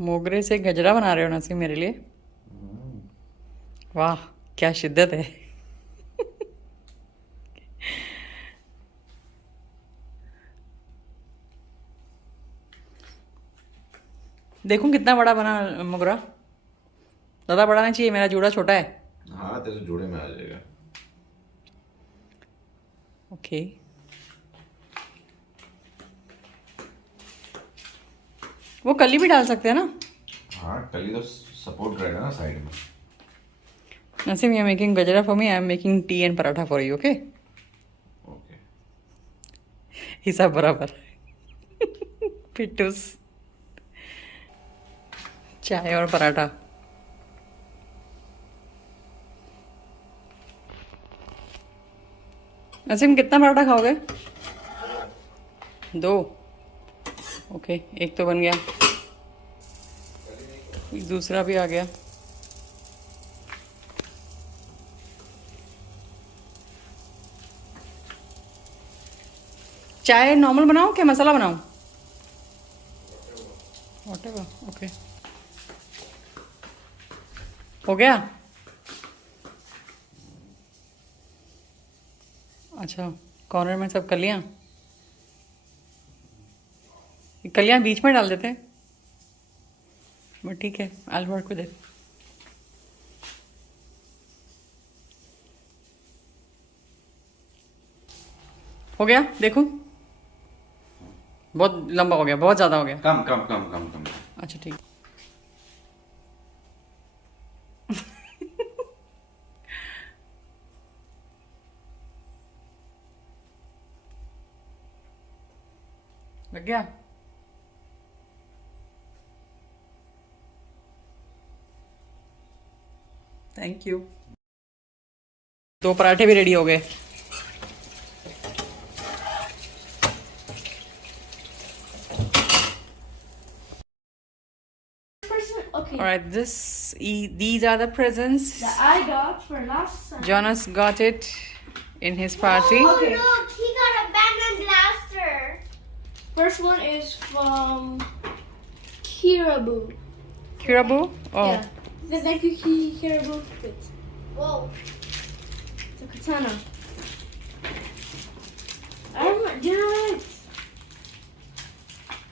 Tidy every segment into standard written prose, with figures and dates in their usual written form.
मोगरे से गजरा बना रहे हो नसीम मेरे लिए? वाह क्या शिद्दत है। देखूं कितना बड़ा बना मोगरा। ज़्यादा बड़ा नहीं चाहिए, मेरा जूड़ा छोटा है। हाँ तेरे जोड़े में आ जाएगा। ओके वो कली भी डाल सकते हैं ना? हाँ कली तो सपोर्ट रहेगा ना साइड में। नसीम यू आर मेकिंग गजरा for me, I am making tea and paratha for you. Okay okay हिसाब बराबर। पिट्टूस चाय और पराठा। नसीम कितना पराठा खाओगे? 2। ओके एक तो बन गया, दूसरा भी आ गया। चाय नॉर्मल बनाओ क्या मसाला बनाओ? व्हाटएवर ओके हो गया। अच्छा कॉर्नर में सब कलियां, कलियां बीच में डाल देते हैं, बट ठीक है आई वर्क विद इट। हो गया देखो, बहुत लंबा हो गया, बहुत ज्यादा हो गया। कम कम कम कम कम। अच्छा ठीक। लग गया। Thank you. 2 पराठे भी रेडी हो गए। Okay. All right, these are the presents. That I got for last time. Jonas got it in his party. Oh Okay. look, he got a Batman blaster. First one is from Kiraboo. Kirabu? Oh, Yeah. The thank you Kiraboo kit. Whoa. It's a katana. I remember. Do you know what?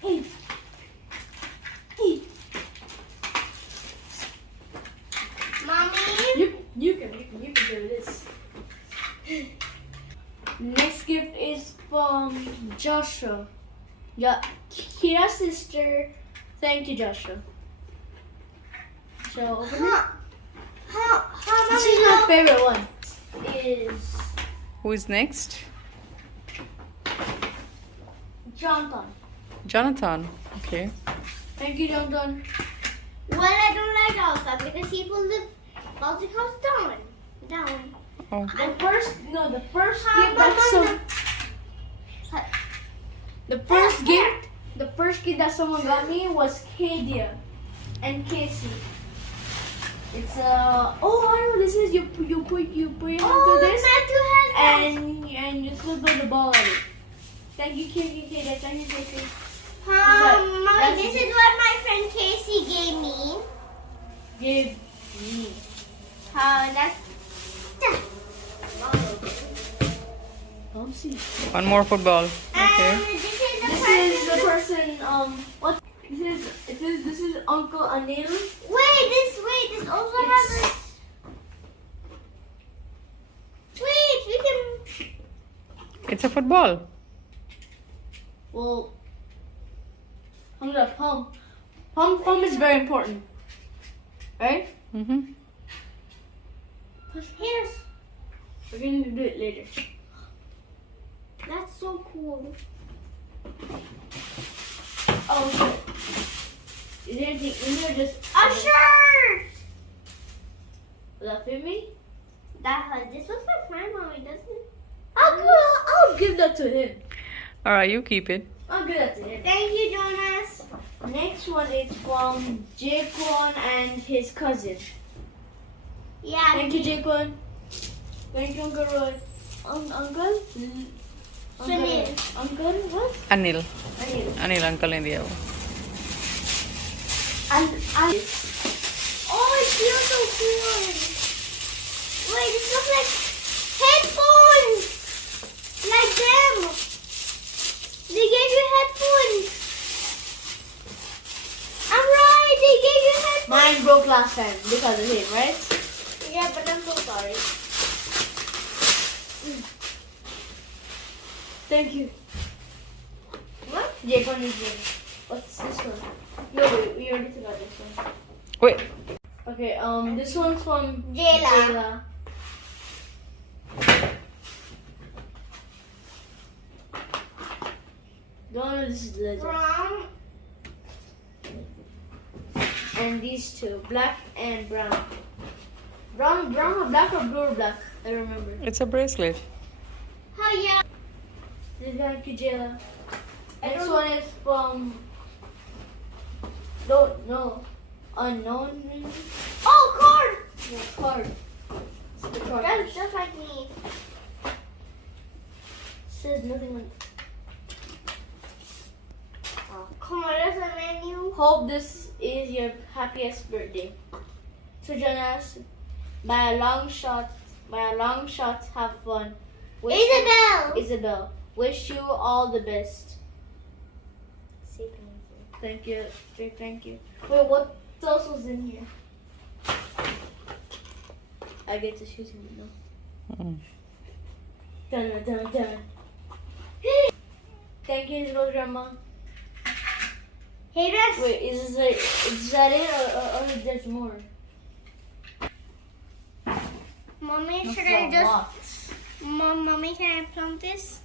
Hey. Hey. Mommy. You can do this. Next gift is from Joshua. Yeah, Kira's sister. Thank you, Joshua. So open it. How This mommy is my favorite one. Is who is next? Jonathan. Jonathan. Okay. Thank you, Jonathan. Well, I don't like Elsa because he pulls the Baltic house down. Down. Oh, The first gift the first gift that someone got me was Kadia and Casey. It's oh I know this is you put it Oh, onto this Matthew has that. and you slip the ball at it. Thank you, Kadia. Thank you, Casey. Mommy, that's this it. is what my friend Casey gave me. Give me. That's. Bumpsy. one more football. Okay. And this is the This person. is the person what this is Uncle Anil. Wait, this also has a. Wait, we can. It's a football. Well, Pump is very important, right? Mm-hmm. Here's. We're going to do it later. That's so cool. Oh, okay. Is there anything in there? Just A shirt. Will that fit me? This looks like my mommy, doesn't it? I'll give that to him. All right, you keep it. I'll give that to him. Thank you, Jonas. Next one is from Jaquan and his cousin. Yeah. Thank you, Jaquan. Thank you, Uncle Roy. Uncle? Sunil. Uncle what? Anil. Anil. Anil uncle ने दिया वो। And Oh, it feels so good. Wait, this looks like headphones. Like them. They gave you headphones. I'm right. They gave you headphones. mine broke last time because of him, right? Yeah, but I'm so sorry. Thank you. What? Jake, one is Jake. What's this one? No, wait, we already took out this one. Wait. Okay, this one's from Jayla. Jayla. Don't know this is legend. From And these two, black and brown. Brown or black or blue or black? I don't remember. It's a bracelet. Hiya. This is thank you, Jayla. I Next don't- one is from no unknown. Oh, card. Yeah, card. It's the card. That's just like me. Says nothing on. Oh, come on, there's a menu. Hope this is your happiest birthday. So Jonas, by a long shot, have fun. Wish Isabel. Isabel, wish you all the best. Say thank Thank you. Thank you. Wait, what else was in here? I get to shoot him now. Mm. Dun. Thank you, Isabel Grandma. Hey, Rex. Wait, is that it or is there more? Mommy, That's should I a just... lot. Mommy, can I plump this?